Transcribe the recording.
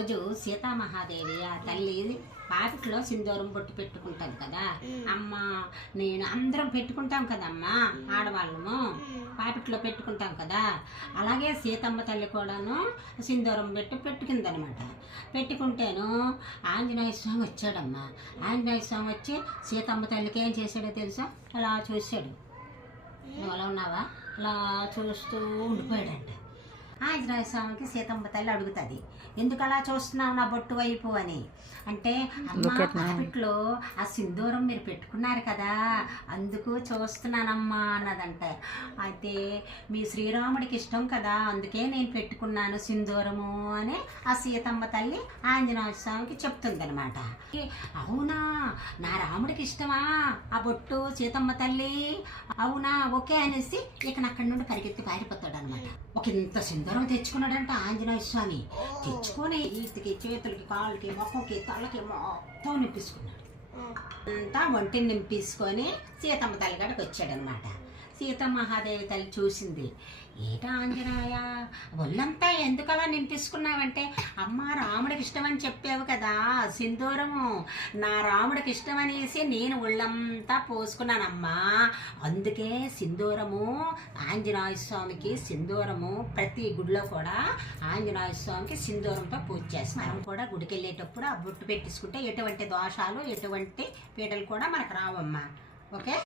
రోజు సీతామహాదేవి ఆ తల్లి పాపిట్లో సింధూరం బొట్టు పెట్టుకుంటాం కదా అమ్మ నేను అందరం పెట్టుకుంటాం కదమ్మా ఆడవాళ్ళము పాపిట్లో పెట్టుకుంటాం కదా అలాగే సీతమ్మ తల్లి కూడాను సింధూరం పెట్టుకుందనమాట. పెట్టుకుంటేను ఆంజనేయ స్వామి వచ్చాడమ్మా. ఆంజనేయ స్వామి వచ్చి సీతమ్మ తల్లికి ఏం చేశాడో తెలుసా? అలా చూశాడు. నువ్వు అలా ఉన్నావా? అలా చూస్తూ ఉండిపోయాడంట. ఆంజనేయ స్వామికి సీతమ్మ తల్లి అడుగుతుంది, ఎందుకు అలా చూస్తున్నావు నా బొట్టు వైపు అని. అంటే అమ్మ పాపిట్లో ఆ సింధూరం మీరు పెట్టుకున్నారు కదా అందుకు చూస్తున్నానమ్మా అన్నదంట. అయితే మీ శ్రీరాముడికి ఇష్టం కదా అందుకే నేను పెట్టుకున్నాను సింధూరము అని ఆ సీతమ్మ తల్లి ఆంజనేయ స్వామికి చెప్తుంది అనమాట. అవునా, నా రాముడికి ఇష్టమా ఆ బొట్టు సీతమ్మ తల్లి? అవునా, ఓకే అనేసి ఇక అక్కడి నుండి పరిగెత్తి పారిపోతాడు అనమాట. ఒక ఇంత సింధూరం తెచ్చుకున్నాడంట ఆంజనేయ స్వామి. తెచ్చుకొని ఈతికి చేతులకి కాళ్ళకి మొక్కకి తలకి మొత్తం నింపేసుకున్నాడు. అంతా ఒంటిని నింపేసుకొని సీతమ్మ తల్లి కాడికి వచ్చాడనమాట. సీతమహాదేవి తల్లి చూసింది, ఏటా ఆంజనేయ ఒళ్ళంతా ఎందుకు అలా నింపేసుకున్నావంటే, అమ్మ రాముడికి ఇష్టమని చెప్పావు కదా సింధూరము, నా రాముడికి ఇష్టమనేసి నేను ఒళ్ళంతా పోసుకున్నానమ్మా. అందుకే సింధూరము ఆంజనేయ స్వామికి సింధూరము ప్రతి గుడిలో కూడా ఆంజనేయ స్వామికి సింధూరంతో పూజ చేస్తాం. మనం కూడా గుడికి వెళ్ళేటప్పుడు ఆ బొట్టు పెట్టించుకుంటే ఎటువంటి దోషాలు ఎటువంటి పీడలు కూడా మనకు రావమ్మా. ఓకే.